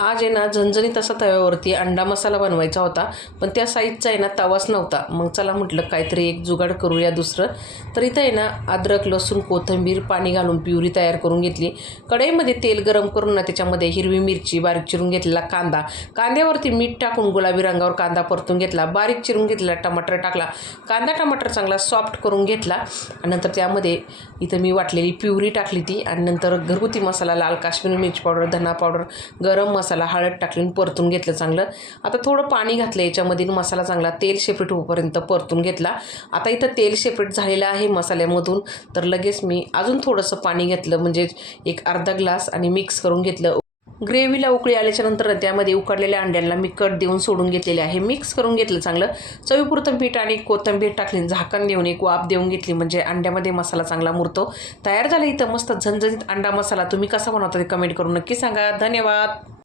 आज आहे ना झणझणीत असा तव्यावरती अंडा मसाला बनवायचा होता, पण त्या साईजचा आहे ना तवाच नव्हता. मग चला म्हटलं काहीतरी एक जुगाड करूया दुसरं. तर इथं आहे ना अद्रक, लसूण, कोथिंबीर पाणी घालून प्युरी तयार करून घेतली. कढईमध्ये तेल गरम करून ना त्याच्यामध्ये हिरवी मिरची, बारीक चिरून घेतलेला कांदा, कांद्यावरती मीठ टाकून गुलाबी रंगावर कांदा परतून घेतला. बारीक चिरून घेतलेला टमाटर टाकला. कांदा टमाटर चांगला सॉफ्ट करून घेतला आणि नंतर त्यामध्ये इथं मी वाटलेली प्युरी टाकली ती आणि नंतर घरगुती मसाला, लाल काश्मीरी मिरची पावडर, धना पावडर, गरम मसाला, हळद टाकून परतून घेतलं चांगलं. आता थोडं पाणी घातलं याच्यामध्ये, मसाला चांगला तेल सेपरेट होईपर्यंत परतून घेतला. आता इथं तेल सेपरेट झालेलं आहे मसाल्यामधून, तर लगेच मी अजून थोडंसं पाणी घेतलं, म्हणजे एक अर्धा ग्लास, आणि मिक्स करून घेतलं. ग्रेव्हीला उकळी आल्याच्या नंतर त्यामध्ये उकडलेल्या अंड्यांना मी कट देऊन सोडून घेतलेले आहे. मिक्स करून घेतलं चांगलं. चवीपुरतं मीठ आणि कोथिंबीर टाकली. झाकण देऊन एक वाफ देऊन घेतली, म्हणजे अंड्यामध्ये मसाला चांगला मुरतो. तयार झालं इथं मस्त झणझणीत अंडा मसाला. तुम्ही कसा बनवता ते कमेंट करून नक्की सांगा. धन्यवाद.